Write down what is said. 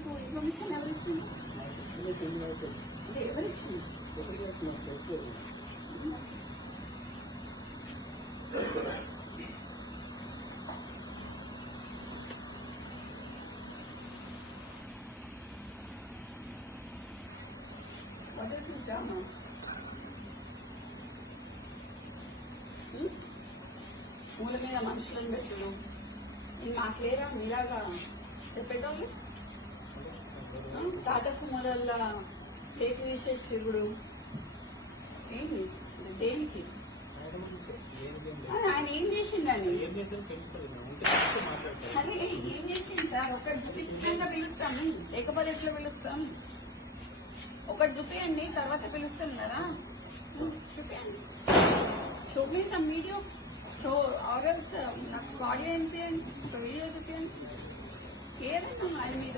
మీకు ఇన్ఫర్మేషన్ ఎవరు ఇచ్చింది అంటే ఎవరు ఇచ్చింది What is this drama? Hmm? మూల మీద మనుషులను పెట్టుడు ఇది మాకేరా మీలాగా చెప్పేటోళ్ళు తాత టాటా చేతి విశేష శివుడు. ఏంటి దేనికి? ఆయన ఏం చేసిండని? అరే ఏం చేసింది సార్? ఒకటి చూపించకుండా పిలుస్తాను లేకపోతే ఎట్లా పిలుస్తాం? ఒకటి చూపించండి తర్వాత పిలుస్తాం కదా ఉం, చూపించండి వీడియో. సో ఆర్ఎల్స్ నాకు ఆడియో వినిపించండి ఒక వీడియో చూపించండి ఏదైనా ఆయన మీద.